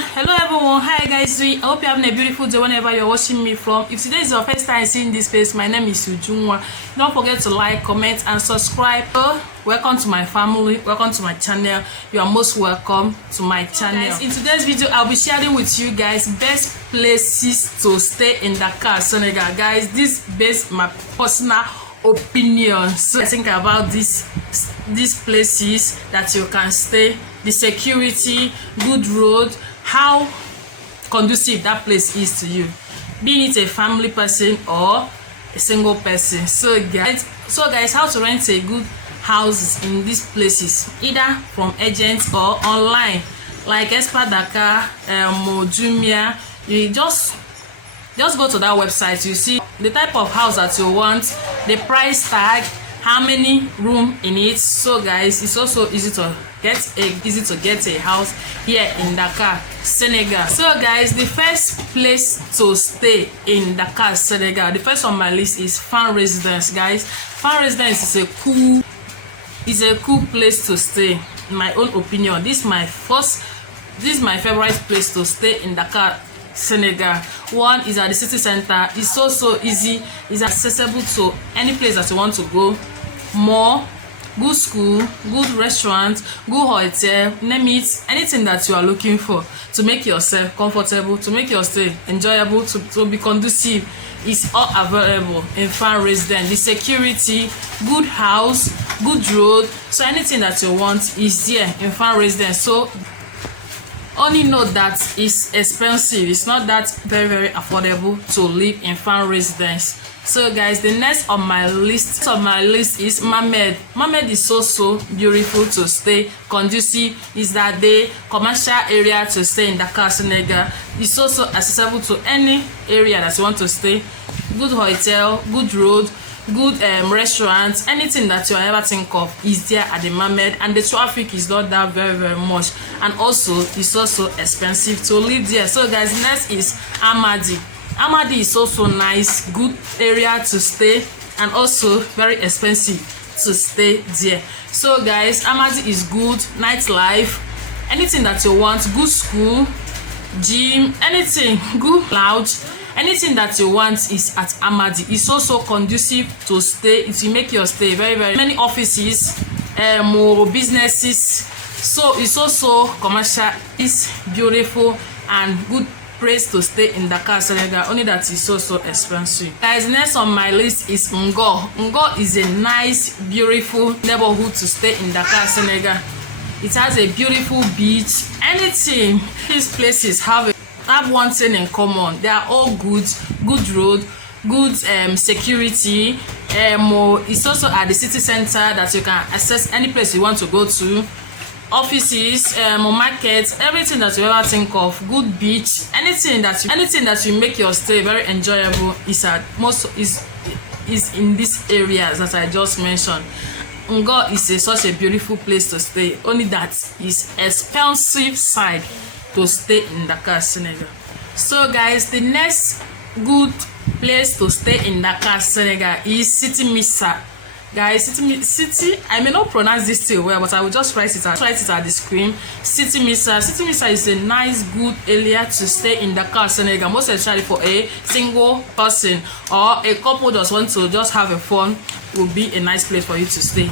Hello everyone. Hi guys, I hope you're having a beautiful day whenever you're watching me from. If today is your first time seeing this place, my name is Ujunwa. Don't forget to like, comment and subscribe. Welcome to my family, welcome to my channel. You are most welcome to my channel. Guys, in today's video I'll be sharing with you guys best places to stay in Dakar, Senegal. Guys, this based my personal opinion. So think about these places that you can stay, the security, good road, how conducive that place is to you, being it a family person or a single person. So guys, how to rent a good houses in these places, either from agents or online, like Expat Dakar, Jumia. You just go to that website, you see the type of house that you want, the price tag, how many room in it. So guys, it's also easy to get a house here in Dakar, Senegal. So guys, the first place to stay in Dakar, Senegal, the first on my list is Fan Residence. Guys, Fan Residence is a cool place to stay, in my own opinion. This is my favorite place to stay in Dakar, Senegal. One is at the city center. It's so easy, it's accessible to any place that you want to go. More good school, good restaurant, good hotel, name it, anything that you are looking for to make yourself comfortable, to make your stay enjoyable, to be conducive, is all available in Fan Residence. The security, good house, good road, so anything that you want is there in Fan Residence. So only note that it's expensive, it's not that very affordable to live in Fan Residence. So guys, the next on my list is Mamed. Mamed is so beautiful to stay, conducive, is that the commercial area to stay in Dakar, Senegal. It's also accessible to any area that you want to stay. Good hotel, good road, good restaurants, anything that you ever think of is there at the Mamed, and the traffic is not that very much, and also it's also expensive to live there. So guys, next is Amadi. Amadi is also nice, good area to stay, and also very expensive to stay there. So guys, Amadi is good nightlife, anything that you want, good school, gym, anything, good lounge, anything that you want is at Amadi. It's also conducive to stay. It will make your stay very many offices, more businesses. So it's also commercial. It's beautiful and good place to stay in Dakar, Senegal, only that is so expensive. Guys, next on my list is Ngo. Ngo is a nice, beautiful neighborhood to stay in Dakar, Senegal. It has a beautiful beach. Anything, these places have one thing in common: they are all good road, good security. It's also at the city center that you can access any place you want to go to. Offices, markets, everything that you ever think of, good beach, anything that you make your stay very enjoyable is in these areas that I just mentioned. Ngo is such a beautiful place to stay, only that is expensive side to stay in Dakar, Senegal. So guys, the next good place to stay in Dakar, Senegal is City Missa. Guys, city, I may not pronounce this still well, but I will just write it at the screen. City Missa is a nice, good area to stay in Dakar, Senegal, most especially for a single person or a couple just want to just have a fun. Will be a nice place for you to stay.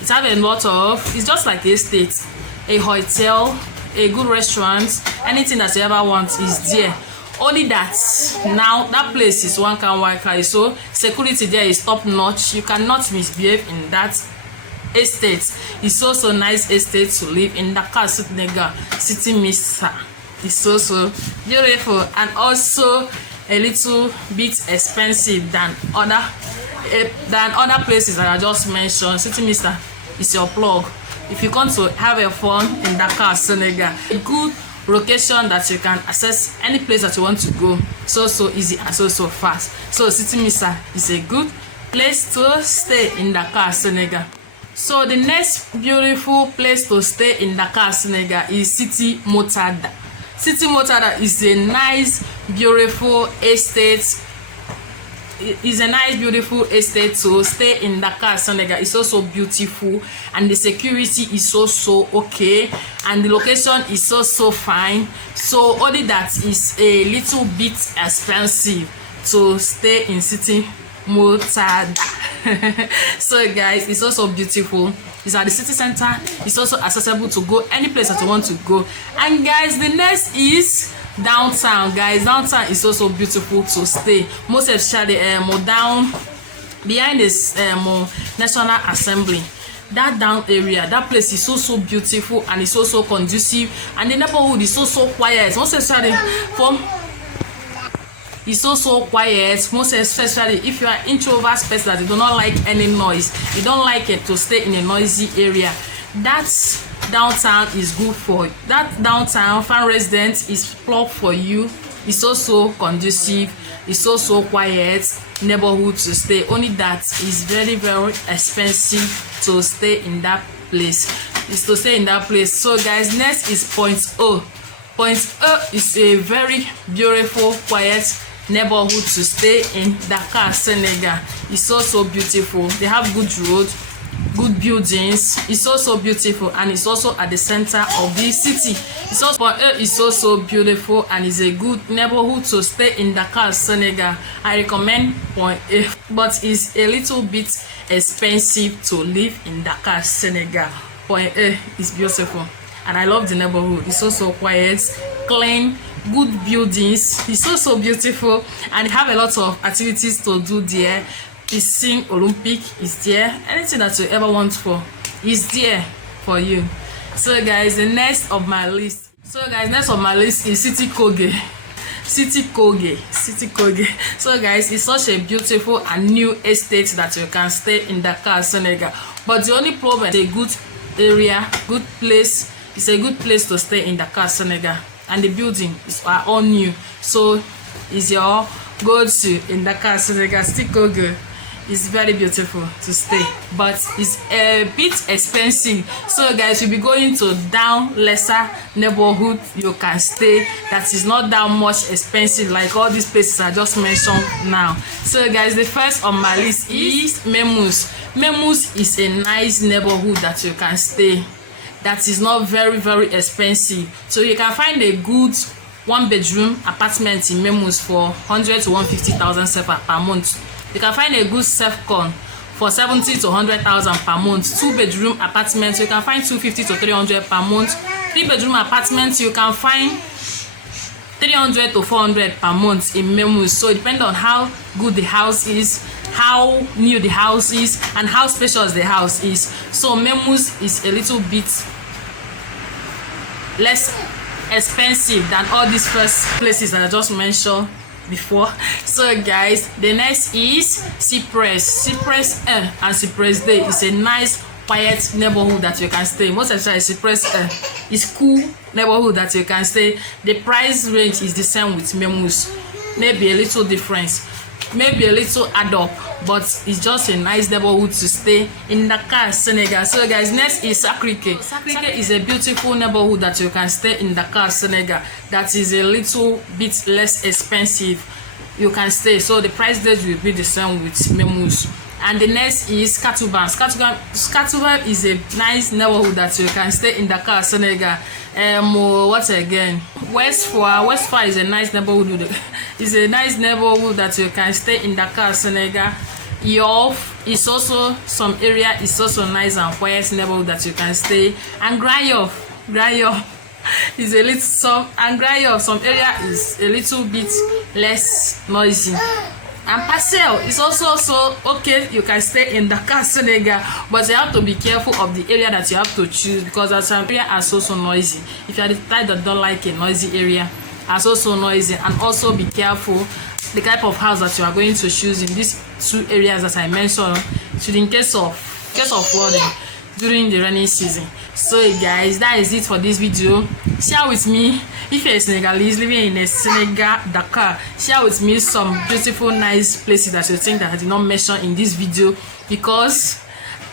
It have a lot of, it's just like a estate, a hotel, a good restaurant, anything that you ever want is there. Only that now that place is one kind, so security there is top notch. You cannot misbehave in that estate. It's also nice estate to live in Dakar, Senegal. City Missa is so beautiful and also a little bit expensive than other places that I just mentioned. City Missa is your plug if you want to have a fun in Dakar, Senegal. A good location that you can access any place that you want to go, so easy and so fast. So City Missa is a good place to stay in Dakar, Senegal. So the next beautiful place to stay in Dakar, Senegal is City Motada. City Motada is a nice, beautiful estate. it's a nice beautiful estate to stay in Dakar, Senegal. It's also beautiful, and the security is also okay, and the location is also fine. So only that is a little bit expensive to stay in city Motada. So guys, it's also beautiful. It's at the city center. It's also accessible to go any place that you want to go. And guys, the next is downtown. Guys, downtown is also beautiful to stay, most especially down behind this National Assembly. That down area, that place is so beautiful, and it's also conducive, and the neighborhood is so quiet, most especially from it's so quiet, most especially if you are introvert person that you do not like any noise, you don't like it to stay in a noisy area. That's downtown is good for you. That downtown farm residence is plug for you. It's also conducive, it's also quiet neighborhood to stay. Only that is very expensive to stay in that place. Is to stay in that place. So guys, next is Point O. Point O is a very beautiful, quiet neighborhood to stay in Dakar, Senegal. It's also beautiful. They have good roads, good buildings. It's also beautiful, and it's also at the center of the city. It's also beautiful, and it's a good neighborhood to stay in Dakar, Senegal. I recommend Point A, but it's a little bit expensive to live in Dakar, Senegal. Point A is beautiful, and I love the neighborhood. It's also quiet, clean, good buildings. It's also beautiful, and have a lot of activities to do there. Piscine Olympic is there. Anything that you ever want for is there for you. So guys, the next of my list. Is City Koge. City Koge. So guys, it's such a beautiful and new estate that you can stay in Dakar, Senegal. But the only problem is a good area, good place. It's a good place to stay in Dakar, Senegal, and the building is all new. So it's your go-to in Dakar, Senegal. City Koge is very beautiful to stay, but it's a bit expensive. So guys, you'll be going to down lesser neighborhood you can stay that is not that much expensive like all these places I just mentioned now. So guys, the first on my list is Memus. Memus is a nice neighborhood that you can stay that is not very expensive. So you can find a good one-bedroom apartment in Memus for 100 to 150,000 sefa per month. You can find a good self-con for 70 to 100,000 per month. 2-bedroom apartments you can find 250 to 300 per month. 3-bedroom apartments you can find 300 to 400 per month in Memus. So it depends on how good the house is, how new the house is, and how spacious the house is. So Memus is a little bit less expensive than all these first places that I just mentioned before. So guys, the next is Cypress and Cypress Day. Is a nice quiet neighborhood that you can stay. Most especially Cypress is cool neighborhood that you can stay. The price range is the same with Memus, maybe a little difference, maybe a little add up, but it's just a nice neighborhood to stay in Dakar, Senegal. So guys, next is Sakrike. Sakrike is a beautiful neighborhood that you can stay in Dakar, Senegal that is a little bit less expensive. You can stay, so the price range will be the same with Memus. And the next is Katuban. Katuban is a nice neighborhood that you can stay in Dakar, Senegal. What again? Westfar is a nice neighborhood. It's a nice neighborhood that you can stay in Dakar, Senegal. Yoff is also some area is also nice and quiet neighborhood that you can stay. And Grayoff is a little some area is a little bit less noisy. And Parcel is also okay. You can stay in Dakar, Senegal, but you have to be careful of the area that you have to choose, because some area are so noisy. If you are the type that don't like a noisy area, are so noisy. And also be careful the type of house that you are going to choose in these two areas that I mentioned, in case of flooding during the rainy season. So guys, that is it for this video. Share with me, if you're a Senegalese living in a Senegal, Dakar, share with me some beautiful nice places that you think that I did not mention in this video. Because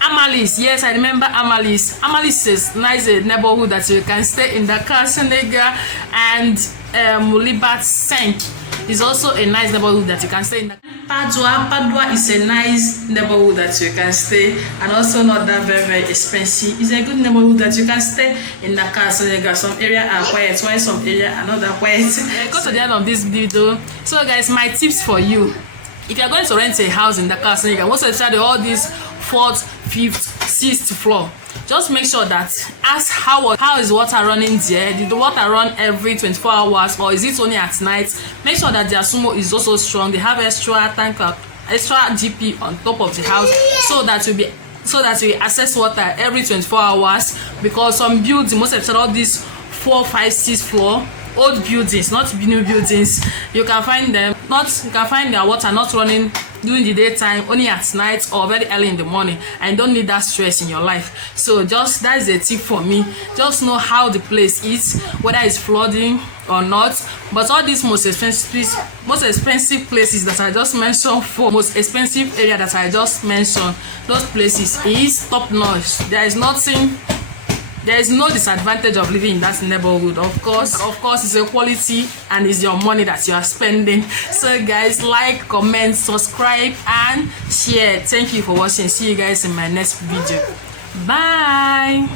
Amalis, yes, I remember Amalis. Amalis is nice neighborhood that you can stay in Dakar, Senegal. And Libat 5 is also a nice neighborhood that you can stay in. Padua is a nice neighborhood that you can stay, and also not that very expensive. It's a good neighborhood that you can stay in Dakar Senegal. Some area are quiet, while some area are not that quiet. Go to the end of this video. So guys, my tips for you: if you are going to rent a house in Dakar Senegal, most especially all these 4th, 5th, 6th floor, just make sure that ask how is water running there. Did the water run every 24 hours, or is it only at night? Make sure that their sumo is also strong. They have extra tanker, extra GP on top of the house, so that you access water every 24 hours. Because some buildings, most especially all these 4, 5, 6 floor old buildings, not new buildings, you can find their water not running during the daytime, only at night or very early in the morning, and you don't need that stress in your life. So just that is a tip for me. Just know how the place is, whether it's flooding or not. But all these most expensive places that I just mentioned, for most expensive area that I just mentioned, those places is top notch. There is no disadvantage of living in that neighborhood. Of course, it's a quality and it's your money that you are spending. So guys, like, comment, subscribe, and share. Thank you for watching. See you guys in my next video. Bye.